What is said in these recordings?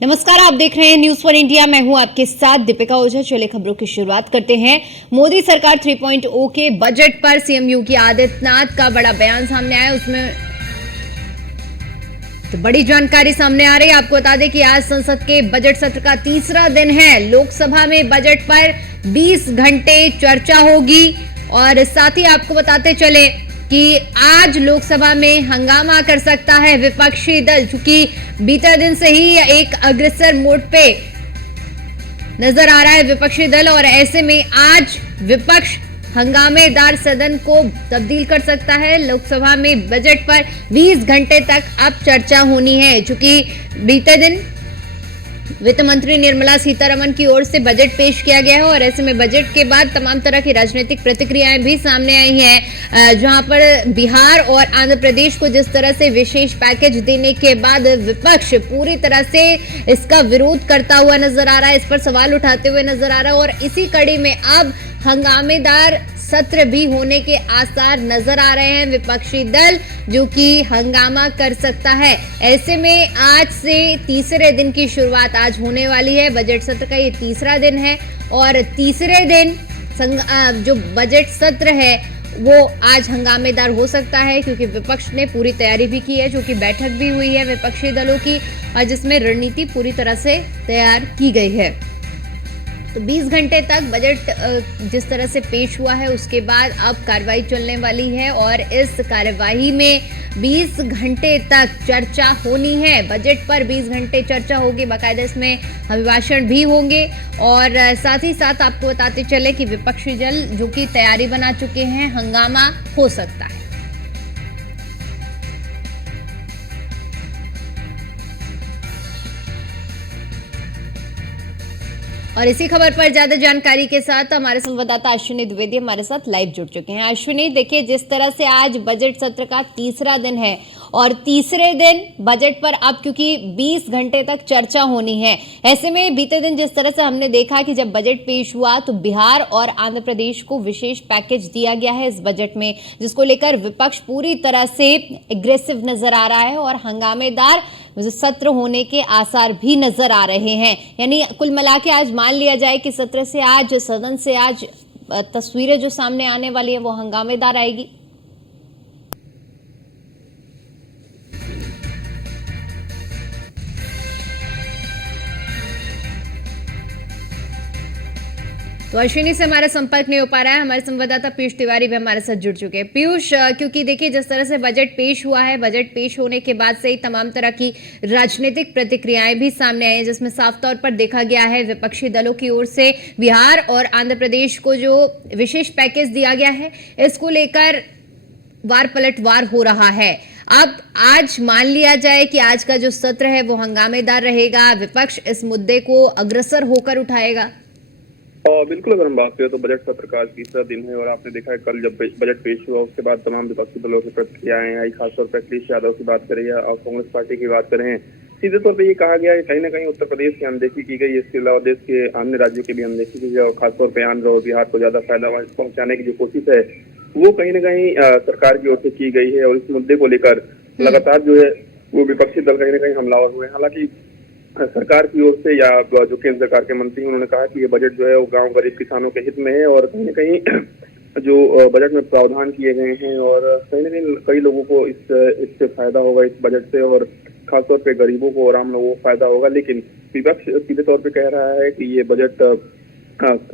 नमस्कार, आप देख रहे हैं न्यूज फॉर इंडिया। मैं हूं आपके साथ दीपिका ओझा। चले खबरों की शुरुआत करते हैं। मोदी सरकार 3.0 के बजट पर सीएम योगी आदित्यनाथ का बड़ा बयान सामने आया। उसमें तो बड़ी जानकारी सामने आ रही है। आपको बता दें कि आज संसद के बजट सत्र का तीसरा दिन है। लोकसभा में बजट पर 20 घंटे चर्चा होगी और साथ ही आपको बताते चले कि आज लोकसभा में हंगामा कर सकता है विपक्षी दल, क्योंकि बीते दिन से ही एक अग्रेसर मोड पे नजर आ रहा है विपक्षी दल और ऐसे में आज विपक्ष हंगामेदार सदन को तब्दील कर सकता है। लोकसभा में बजट पर 20 घंटे तक अब चर्चा होनी है, क्योंकि बीते दिन वित्त मंत्री निर्मला सीतारमण की ओर से बजट पेश किया गया है और ऐसे में बजट के बाद तमाम तरह की राजनीतिक प्रतिक्रियाएं भी सामने आई हैं, जहां पर बिहार और आंध्र प्रदेश को जिस तरह से विशेष पैकेज देने के बाद विपक्ष पूरी तरह से इसका विरोध करता हुआ नजर आ रहा है, इस पर सवाल उठाते हुए नजर आ रहा है और इसी कड़ी में अब हंगामेदार सत्र भी होने के आसार नजर आ रहे हैं। विपक्षी दल जो कि हंगामा कर सकता है। ऐसे में आज से तीसरे दिन की शुरुआत आज होने वाली है। बजट सत्र का ये तीसरा दिन है और तीसरे दिन जो बजट सत्र है वो आज हंगामेदार हो सकता है, क्योंकि विपक्ष ने पूरी तैयारी भी की है, जो कि बैठक भी हुई है विपक्षी दलों की और जिसमें रणनीति पूरी तरह से तैयार की गई है। तो 20 घंटे तक बजट जिस तरह से पेश हुआ है उसके बाद अब कार्रवाई चलने वाली है और इस कार्यवाही में 20 घंटे तक चर्चा होनी है। बजट पर 20 घंटे चर्चा होगी, बाकायदा इसमें अभिभाषण भी होंगे और साथ ही साथ आपको बताते चले कि विपक्षी दल जो कि तैयारी बना चुके हैं, हंगामा हो सकता है। और इसी खबर पर ज्यादा जानकारी के साथ हमारे संवाददाता अश्विनी द्विवेदी हमारे साथ लाइव जुड़ चुके हैं। अश्विनी, देखिए जिस तरह से आज बजट सत्र का तीसरा दिन है और तीसरे दिन बजट पर अब क्योंकि 20 घंटे तक चर्चा होनी है, ऐसे में बीते दिन जिस तरह से हमने देखा कि जब बजट पेश हुआ तो बिहार और आंध्र प्रदेश को विशेष पैकेज दिया गया है इस बजट में, जिसको लेकर विपक्ष पूरी तरह से एग्रेसिव नजर आ रहा है और हंगामेदार सत्र होने के आसार भी नजर आ रहे हैं। यानी कुल मिला के आज मान लिया जाए कि सत्र से आज सदन से आज तस्वीरें जो सामने आने वाली है वो हंगामेदार आएगी। तो अश्विनी से हमारा संपर्क नहीं हो पा रहा है। हमारे संवाददाता पीयूष तिवारी भी हमारे साथ जुड़ चुके हैं। पीयूष, क्योंकि देखिए जिस तरह से बजट पेश हुआ है, बजट पेश होने के बाद से ही तमाम तरह की राजनीतिक प्रतिक्रियाएं भी सामने आई हैं, जिसमें साफ तौर पर देखा गया है विपक्षी दलों की ओर से बिहार और आंध्र प्रदेश को जो विशेष पैकेज दिया गया है इसको लेकर वार पलटवार हो रहा है। अब आज मान लिया जाए कि आज का जो सत्र है वो हंगामेदार रहेगा, विपक्ष इस मुद्दे को अग्रसर होकर उठाएगा। बिल्कुल, अगर हम बात करें तो बजट सत्र का आज तीसरा दिन है और आपने देखा है कल जब बजट पेश हुआ उसके बाद तमाम विपक्षी दलों की प्रतिक्रियाएं आई। खासतौर पर अखिलेश यादव की बात करें या कांग्रेस पार्टी की बात करें, सीधे तौर पर ये कहा गया है कहीं ना कहीं उत्तर प्रदेश की अनदेखी की गई, इसके अलावा देश के अन्य राज्यों की भी अनदेखी की गई और खासतौर पर आंध्र और बिहार को ज्यादा फायदा पहुंचाने की जो कोशिश है वो कहीं ना कहीं सरकार की ओर से की गई है और इस मुद्दे को लेकर लगातार जो है वो विपक्षी दल कहीं ना कहीं हमलावर हुए। हालांकि सरकार की ओर से या जो केंद्र सरकार के मंत्री हैं उन्होंने कहा कि ये बजट जो है वो गांव गरीब किसानों के हित में है और कहीं ना कहीं जो बजट में प्रावधान किए गए हैं और कहीं ना कहीं कई लोगों को इससे फायदा होगा इस बजट से और खासतौर पे गरीबों को और आम लोगों को फायदा होगा। लेकिन विपक्ष सीधे तौर पे कह रहा है कि ये बजट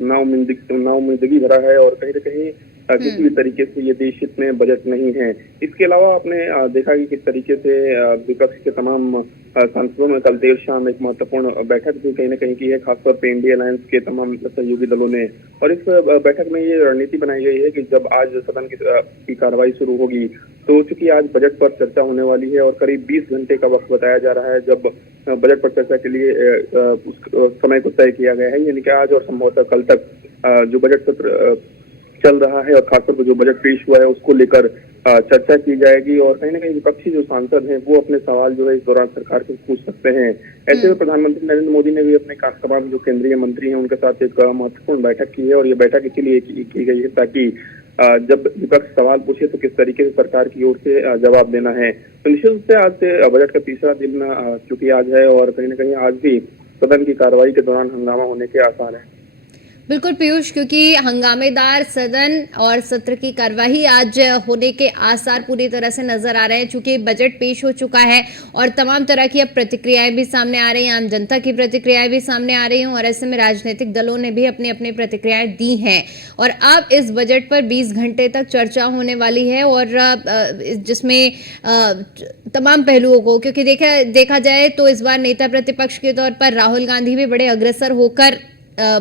नाउम्मीदगी भरा है और कहीं ना कहीं किसी भी तरीके से ये देश हित में बजट नहीं है। इसके अलावा आपने देखा कि किस तरीके से विपक्ष के तमाम सांसदों में कल देर शाम एक महत्वपूर्ण बैठक भी कहीं ना कहीं की है, खासतौर पे इंडिया अलायंस के तमाम सहयोगी दलों ने। और इस बैठक में ये रणनीति बनाई गई है कि जब आज सदन की कार्रवाई शुरू होगी तो चूंकि आज बजट पर चर्चा होने वाली है और करीब 20 घंटे का वक्त बताया जा रहा है जब बजट पर चर्चा के लिए उस समय को तय किया गया है, यानी कि आज और संभवतः कल तक जो बजट सत्र चल रहा है और खासतौर पर जो बजट पेश हुआ है उसको लेकर चर्चा की जाएगी और कहीं ना कहीं विपक्षी जो सांसद हैं वो अपने सवाल जो है इस दौरान सरकार से पूछ सकते हैं। ऐसे में प्रधानमंत्री नरेंद्र मोदी ने भी अपने तमाम जो केंद्रीय मंत्री हैं उनके साथ एक महत्वपूर्ण बैठक की है और ये बैठक इसीलिए की गई है ताकि जब विपक्ष सवाल पूछे तो किस तरीके से सरकार की ओर से जवाब देना है। तो निश्चित रूप से आज से बजट का तीसरा दिन चूंकि आज है और कहीं न कहीं आज भी सदन की कार्रवाई के दौरान हंगामा होने के आसार हैं। बिल्कुल पीयूष, क्योंकि हंगामेदार सदन और सत्र की कार्यवाही आज होने के आसार पूरी तरह से नजर आ रहे हैं, चूंकि बजट पेश हो चुका है और तमाम तरह की अब प्रतिक्रियाएं भी सामने आ रही हैं, आम जनता की प्रतिक्रियाएं भी सामने आ रही हैं और ऐसे में राजनीतिक दलों ने भी अपनी अपनी प्रतिक्रियाएं दी हैं। और अब इस बजट पर 20 घंटे तक चर्चा होने वाली है और जिसमें तमाम पहलुओं को, क्योंकि देखा जाए तो इस बार नेता प्रतिपक्ष के तौर पर राहुल गांधी भी बड़े अग्रसर होकर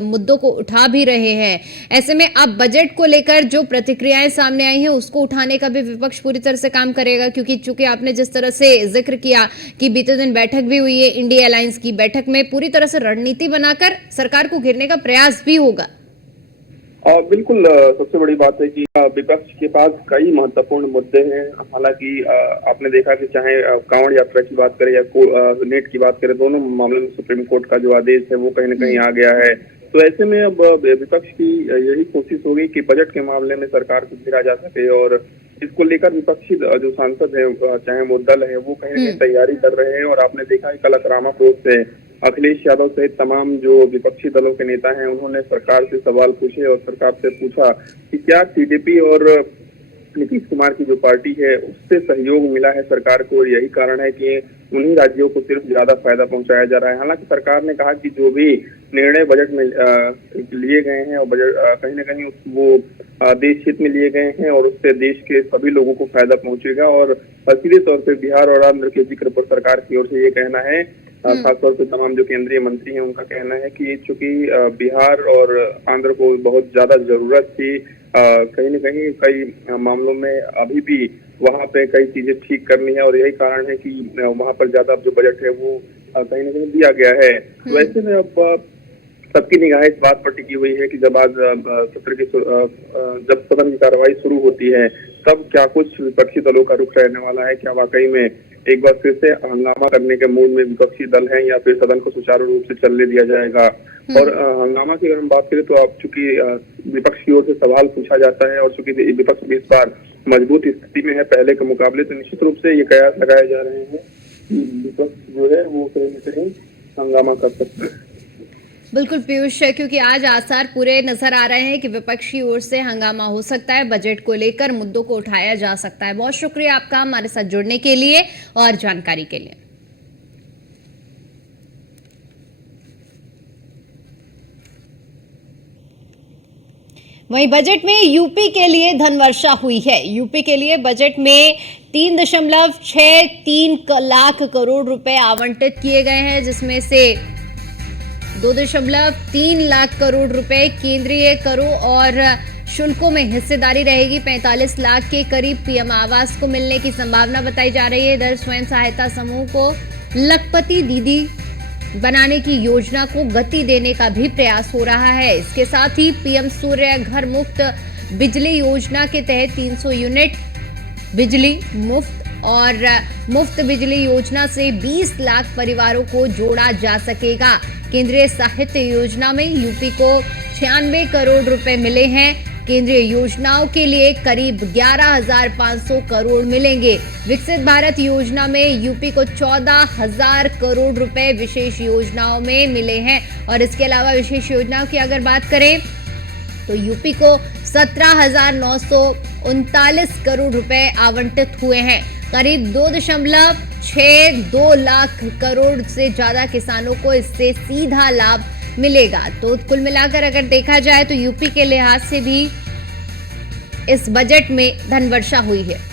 मुद्दों को उठा भी रहे हैं। ऐसे में अब बजट को लेकर जो प्रतिक्रियाएं सामने आई हैं उसको उठाने का भी विपक्ष पूरी तरह से काम करेगा, क्योंकि चूंकि आपने जिस तरह से जिक्र किया कि बीते दिन बैठक भी हुई है इंडिया अलायंस की, बैठक में पूरी तरह से रणनीति बनाकर सरकार को घेरने का प्रयास भी होगा। और बिल्कुल सबसे बड़ी बात है कि विपक्ष के पास कई महत्वपूर्ण मुद्दे हैं। हालांकि आपने देखा कि चाहे कांवड़ यात्रा की बात करें या नेट की बात करें, दोनों मामलों में सुप्रीम कोर्ट का जो आदेश है वो कहीं न कहीं आ गया है। तो ऐसे में अब विपक्ष की यही कोशिश होगी कि बजट के मामले में सरकार को घेरा जा सके और इसको लेकर विपक्षी जो सांसद है चाहे वो दल है वो कहीं न कहीं तैयारी कर रहे हैं। और आपने देखा है कल अकरामापुर से अखिलेश यादव सहित तमाम जो विपक्षी दलों के नेता हैं उन्होंने सरकार से सवाल पूछे और सरकार से पूछा कि क्या टीडीपी और नीतीश कुमार की जो पार्टी है उससे सहयोग मिला है सरकार को, और यही कारण है कि उन्हीं राज्यों को सिर्फ ज्यादा फायदा पहुंचाया जा रहा है। हालांकि सरकार ने कहा कि जो भी निर्णय बजट में लिए गए हैं और बजट कहीं न कहीं वो देश हित में लिए गए हैं और उससे देश के सभी लोगों को फायदा पहुंचेगा। और सीधे तौर पर बिहार और आंध्र के जिक्र पर सरकार की ओर से ये कहना है, खासतौर पर तमाम जो केंद्रीय मंत्री हैं उनका कहना है कि चूंकि बिहार और आंध्र को बहुत ज्यादा जरूरत थी, कहीं न कहीं कई मामलों में अभी भी वहां पे कई चीजें ठीक करनी है और यही कारण है कि वहां पर ज्यादा जो बजट है वो कहीं न कहीं दिया गया है। तो ऐसे में अब सबकी निगाह इस बात पर टिकी हुई है कि जब आज सत्र की जब सदन की कार्रवाई शुरू होती है तब क्या कुछ विपक्षी दलों का रुख रहने वाला है, क्या वाकई में एक बार फिर से हंगामा करने के मूड में विपक्षी दल हैं या फिर सदन को सुचारू रूप से चलने दिया जाएगा। और हंगामा की अगर हम बात करें तो अब चूंकि विपक्ष की ओर से सवाल पूछा जाता है और चूंकि विपक्ष भी इस बार मजबूत स्थिति में है पहले के मुकाबले, तो निश्चित रूप से ये कयास लगाए जा रहे हैं कि विपक्ष जो है वो कहीं न कहीं हंगामा कर सकते हैं। बिल्कुल पीयूष, क्योंकि आज आसार पूरे नजर आ रहे हैं कि विपक्ष की ओर से हंगामा हो सकता है, बजट को लेकर मुद्दों को उठाया जा सकता है। बहुत शुक्रिया आपका हमारे साथ जुड़ने के लिए और जानकारी के लिए। वहीं बजट में यूपी के लिए धनवर्षा हुई है। यूपी के लिए बजट में 3.63 लाख करोड़ रुपए आवंटित किए गए हैं, जिसमें से 2.3 लाख करोड़ रुपए केंद्रीय करों और शुल्कों में हिस्सेदारी रहेगी। 45 लाख के करीब पीएम आवास को मिलने की संभावना बताई जा रही है। इधर स्वयं सहायता समूह को लखपति दीदी बनाने की योजना को गति देने का भी प्रयास हो रहा है। इसके साथ ही पीएम सूर्य घर मुफ्त बिजली योजना के तहत 300 यूनिट बिजली मुफ्त और मुफ्त बिजली योजना से 20 लाख परिवारों को जोड़ा जा सकेगा। केंद्रीय साहित्य योजना में यूपी को 96 करोड़ रुपए मिले हैं। केंद्रीय योजनाओं के लिए करीब 11,500 करोड़ मिलेंगे। विकसित भारत योजना में यूपी को 14,000 करोड़ रुपए विशेष योजनाओं में मिले हैं। और इसके अलावा विशेष योजनाओं की अगर बात करें तो यूपी को 17,939 करोड़ रुपए आवंटित हुए हैं। करीब 2.62 लाख करोड़ से ज्यादा किसानों को इससे सीधा लाभ मिलेगा। तो कुल मिलाकर अगर देखा जाए तो यूपी के लिहाज से भी इस बजट में धनवर्षा हुई है।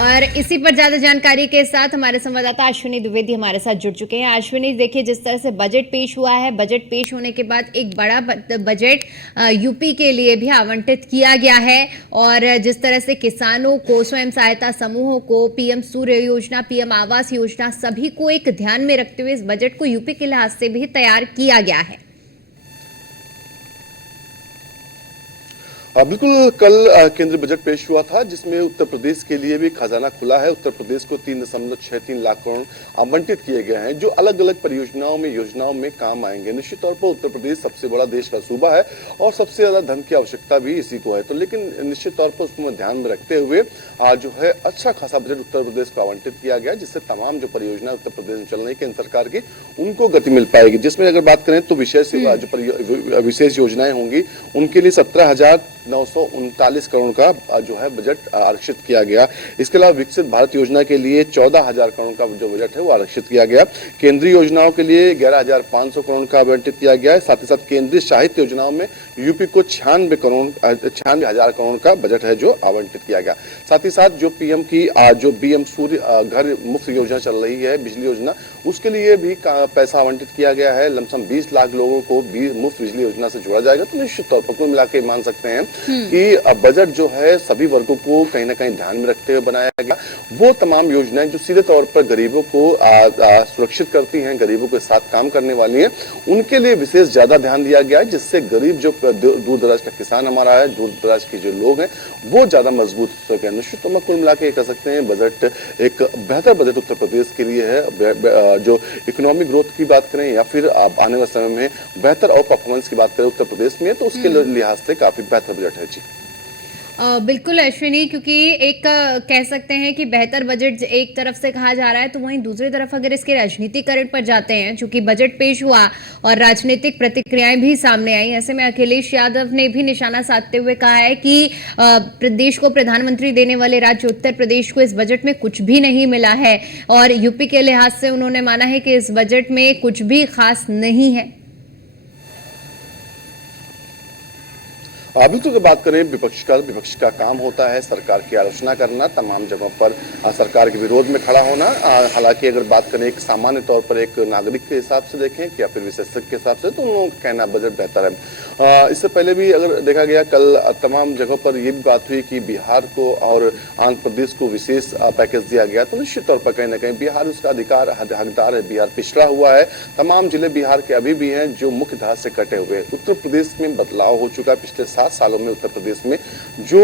और इसी पर ज्यादा जानकारी के साथ हमारे संवाददाता अश्विनी द्विवेदी हमारे साथ जुड़ चुके हैं। अश्विनी, देखिए जिस तरह से बजट पेश हुआ है, बजट पेश होने के बाद एक बड़ा बजट यूपी के लिए भी आवंटित किया गया है और जिस तरह से किसानों को, स्वयं सहायता समूहों को, पीएम सूर्य योजना, पीएम आवास योजना, सभी को एक ध्यान में रखते हुए इस बजट को यूपी के लिहाज से भी तैयार किया गया है। बिल्कुल कल केंद्रीय बजट पेश हुआ था जिसमें उत्तर प्रदेश के लिए भी खजाना खुला है। उत्तर प्रदेश को 3.63 लाख करोड़ आवंटित किए गए हैं जो अलग अलग परियोजनाओं में योजनाओं में काम आएंगे। निश्चित तौर पर उत्तर प्रदेश सबसे बड़ा देश का सूबा है और सबसे ज्यादा धन की आवश्यकता भी इसी को है, तो लेकिन निश्चित तौर पर उसको ध्यान में रखते हुए जो है अच्छा खासा बजट उत्तर प्रदेश को आवंटित किया गया जिससे तमाम जो परियोजना उत्तर प्रदेश में चल रही है केंद्र सरकार की उनको गति मिल पाएगी। जिसमें अगर बात करें तो विशेष योजनाएं होंगी उनके लिए 17,939 करोड़ का जो है बजट आरक्षित किया गया। इसके अलावा विकसित भारत योजना के लिए 14,000 करोड़ का जो बजट है वो आरक्षित किया गया। केंद्रीय योजनाओं के लिए 11,500 करोड़ का आवंटित किया गया है। साथ ही साथ केंद्रीय साहित्य योजनाओं में यूपी को 96,000 करोड़ का बजट है जो आवंटित किया गया। साथ ही साथ जो पीएम की जो पीएम सूर्य घर मुफ्त योजना चल रही है बिजली योजना, उसके लिए भी पैसा आवंटित किया गया है। लमसम 20 लाख लोगों को मुफ्त बिजली योजना से जोड़ा जाएगा। तो निश्चित तौर पर कुल मिला के मान सकते हैं कि बजट जो है सभी वर्गों को कहीं ना कहीं ध्यान में रखते हुए बनाया गया। वो तमाम योजनाएं जो सीधे तौर पर गरीबों को सुरक्षित करती हैं, गरीबों के साथ काम करने वाली हैं, उनके लिए विशेष ज्यादा ध्यान दिया गया है जिससे गरीब जो दूर दराज का किसान हमारा है, दूर दराज के जो लोग हैं वो ज्यादा मजबूत हो सके। निश्चित तौर पर कुल मिला के कह सकते हैं बजट एक बेहतर बजट उत्तर प्रदेश के लिए है। जो इकोनॉमिक ग्रोथ की बात करें या फिर आने वाले समय में बेहतर और परफॉर्मेंस की बात करें उत्तर प्रदेश में तो उसके लिहाज से काफी बेहतर बजट है। जी बिल्कुल अश्विनी, क्योंकि एक कह सकते हैं कि बेहतर बजट एक तरफ से कहा जा रहा है तो वहीं दूसरी तरफ अगर इसके राजनीतिकरण पर जाते हैं, चूंकि बजट पेश हुआ और राजनीतिक प्रतिक्रियाएं भी सामने आई, ऐसे में अखिलेश यादव ने भी निशाना साधते हुए कहा है कि प्रदेश को प्रधानमंत्री देने वाले राज्य उत्तर प्रदेश को इस बजट में कुछ भी नहीं मिला है और यूपी के लिहाज से उन्होंने माना है कि इस बजट में कुछ भी खास नहीं है। बिल्कुल की बात करें विपक्ष का काम होता है सरकार की आलोचना करना, तमाम जगहों पर सरकार के विरोध में खड़ा होना। हालांकि अगर बात करें एक सामान्य तौर पर एक नागरिक के हिसाब से देखें या फिर विशेषज्ञ के हिसाब से तो उन लोगों का कहना बजट बेहतर है। इससे पहले भी अगर देखा गया कल तमाम जगहों पर यह भी बात हुई कि बिहार को और आंध्र प्रदेश को विशेष पैकेज दिया गया, तो निश्चित तौर पर कहीं ना कहीं बिहार उसका हकदार है। बिहार पिछड़ा हुआ है, तमाम जिले बिहार के अभी भी हैं जो मुख्य धारा से कटे हुए। उत्तर प्रदेश में बदलाव हो चुका है पिछले 7 सालों में। उत्तर प्रदेश में जो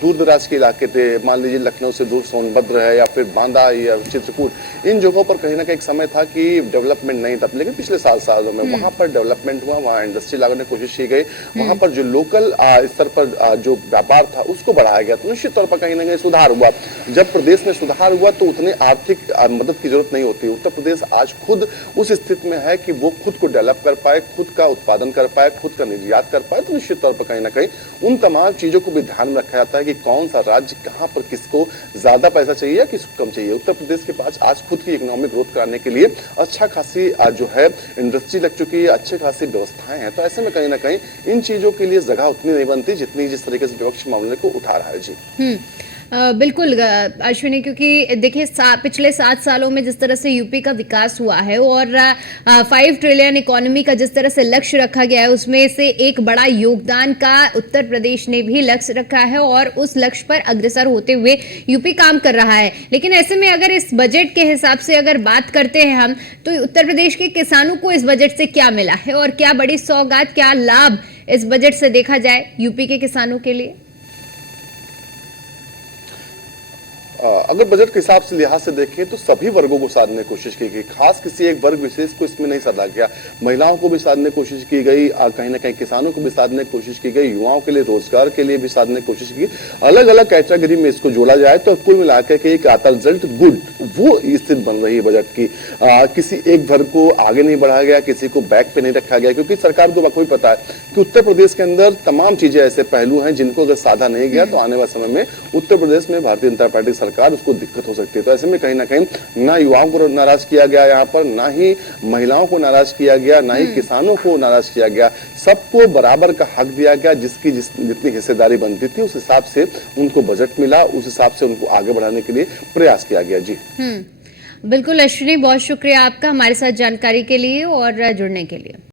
दूर दराज के इलाके थे, मान लीजिए लखनऊ से दूर सोनभद्र है या फिर बांदा या चित्रकूट, इन जगहों पर कहीं ना कहीं एक समय था कि डेवलपमेंट नहीं था, लेकिन पिछले 7 सालों में वहां पर डेवलपमेंट हुआ, वहां इंडस्ट्री लगाने की कोशिश की गई, वहां पर जो लोकल स्तर पर जो व्यापार था उसको बढ़ाया गया, तो निश्चित तौर पर कहीं ना कहीं सुधार हुआ। जब प्रदेश में सुधार हुआ तो उतनी आर्थिक मदद की जरूरत नहीं होती। उत्तर प्रदेश आज खुद उस स्थिति में है कि वो खुद को डेवलप कर पाए, खुद का उत्पादन कर पाए, खुद का निर्यात कर पाए, तो निश्चित तौर पर कहीं ना कहीं उन तमाम चीजों को भी ध्यान में रखा जाता है कि कौन सा राज्य कहां पर किसको ज्यादा पैसा चाहिए या किसको कम चाहिए। उत्तर प्रदेश के पास आज खुद की इकोनॉमिक ग्रोथ कराने के लिए अच्छा खासी जो है इंडस्ट्री लग चुकी है, अच्छे खासी व्यवस्थाएं हैं, तो ऐसे में कहीं ना कहीं इन चीजों के लिए जगह उतनी नहीं बनती जितनी जिस तरीके से विपक्ष मामले को उठा रहा है। जी बिल्कुल अश्विनी, क्योंकि देखिए पिछले 7 सालों में जिस तरह से यूपी का विकास हुआ है और 5 ट्रिलियन इकोनॉमी का जिस तरह से लक्ष्य रखा गया है उसमें से एक बड़ा योगदान का उत्तर प्रदेश ने भी लक्ष्य रखा है और उस लक्ष्य पर अग्रसर होते हुए यूपी काम कर रहा है। लेकिन ऐसे में अगर इस बजट के हिसाब से अगर बात करते हैं हम, तो उत्तर प्रदेश के किसानों को इस बजट से क्या मिला है और क्या बड़ी सौगात, क्या लाभ इस बजट से देखा जाए यूपी के किसानों के लिए? अगर बजट के हिसाब से लिहाज से देखें तो सभी वर्गों को साधने की कोशिश की गई, खास किसी एक वर्ग विशेष को इसमें नहीं साधा गया। महिलाओं को भी साधने की कोशिश की गई, कहीं ना कहीं किसानों को भी साधने की कोशिश की गई, युवाओं के लिए रोजगार के लिए भी साधने की कोशिश की। अलग अलग कैटेगरी में इसको जोड़ा जाए तो कुल मिलाकर के एक आता रिजल्ट गुड वो स्थिति बन रही है बजट की। किसी एक वर्ग को आगे नहीं बढ़ाया गया, किसी को बैक पे नहीं रखा गया, क्योंकि सरकार को बखूबी पता है कि उत्तर प्रदेश के अंदर तमाम चीजें ऐसे पहलू हैं जिनको अगर साधा नहीं गया तो आने वाले समय में उत्तर प्रदेश में भारतीय जनता पार्टी सरकार उसको दिक्कत हो सकती है। तो ऐसे में कहीं ना कहीं ना युवाओं को नाराज किया गया यहाँ पर, ना ही महिलाओं को नाराज किया गया, ना ही किसानों को नाराज किया गया, सबको बराबर का हक दिया गया। जिसकी जितनी हिस्सेदारी बनती थी उस हिसाब से उनको बजट मिला, उस हिसाब से उनको आगे बढ़ाने के लिए प्रयास किया गया। जी बिल्कुल अश्विनी, बहुत शुक्रिया आपका हमारे साथ जानकारी के लिए और जुड़ने के लिए।